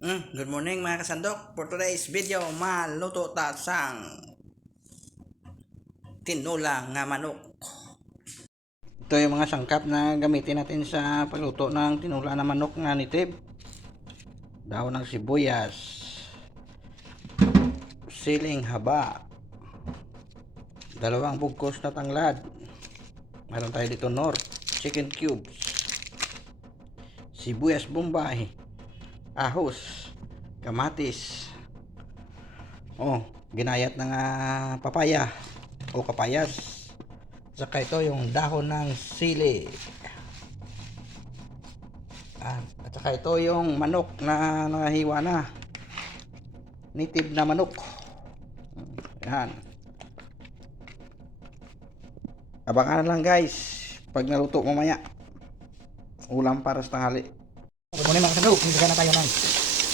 Good morning mga kasandok. For today's video, maluto ta sang tinula nga manok. Ito yung mga sangkap na gamitin natin sa pagluto ng tinula na manok nga nitib. Dahon ng sibuyas, siling haba, dalawang bugkos na tanglad, meron tayo dito nor, chicken cubes, sibuyas bombay, ahos, kamatis, ginayat ng papaya o kapayas, saka ito yung dahon ng sili, at saka ito yung manok na nahiwa na, native na manok. Yan, abangan lang guys pag naluto mamaya, ulam para sa tanghali. Good morning mga kasandok, nagsaga na tayo ng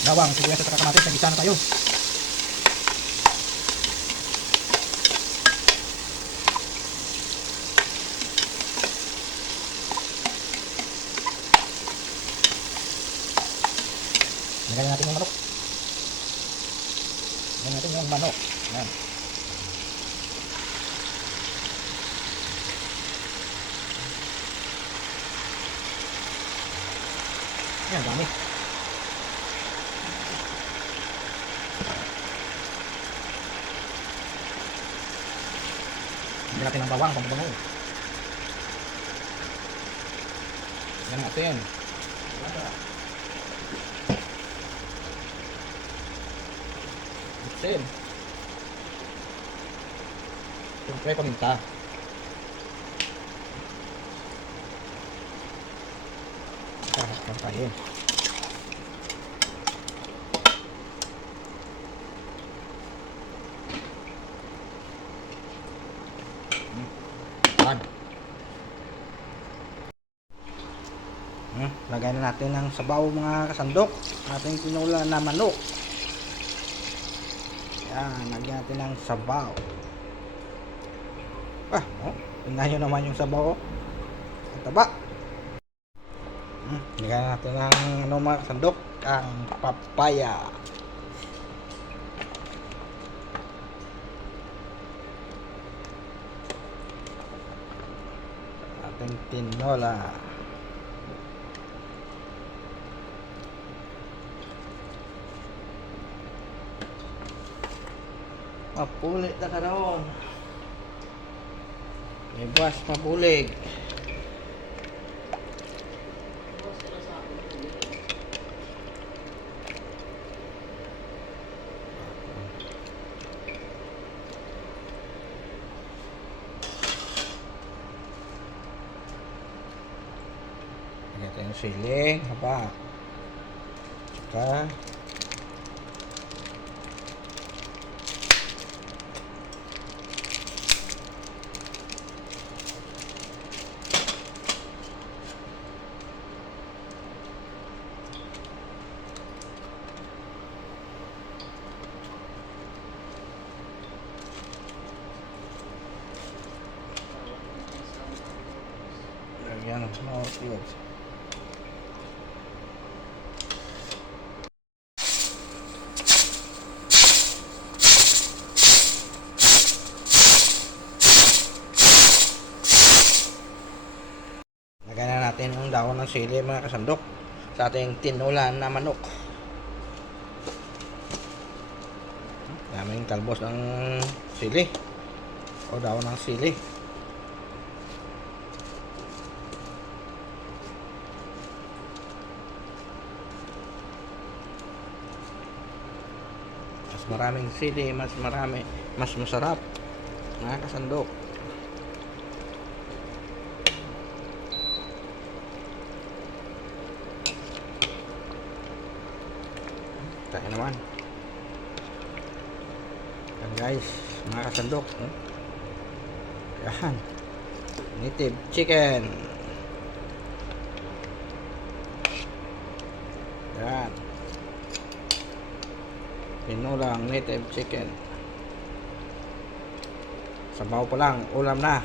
bawang, sibuyas at kamatis, nagisa na tayo. Lagyan natin yung manok. Lagyan natin yung manok. Yan. Yan, dami. Lagyan natin ang bawang, pangbango. Lagyan natin. Same. Siyempre paminta. Tapos tayo. Lagay na natin ng sabaw mga kasandok, ating tinula na manok. Yan, lagyan natin ng sabaw. Tingnan nyo naman yung sabaw. Ang taba. Lagyan natin ng mga kasandok, ang papaya. Ating tinola. Mapulit na karoon. Ibas mapulig. Ito yung siling haba. Saka lagyan ng small cubes. Lagyan na natin ang dahon ng sili mga kasandok sa ating tinula na manok. Daming talbos ng sili o dahon ng sili. Mas maraming sili, mas masarap mga kasandok. Tayo naman. Yan guys, mga kasandok. Yan. Native chicken. Yan. Tinulang native chicken. Sabaw pa lang, ulam na.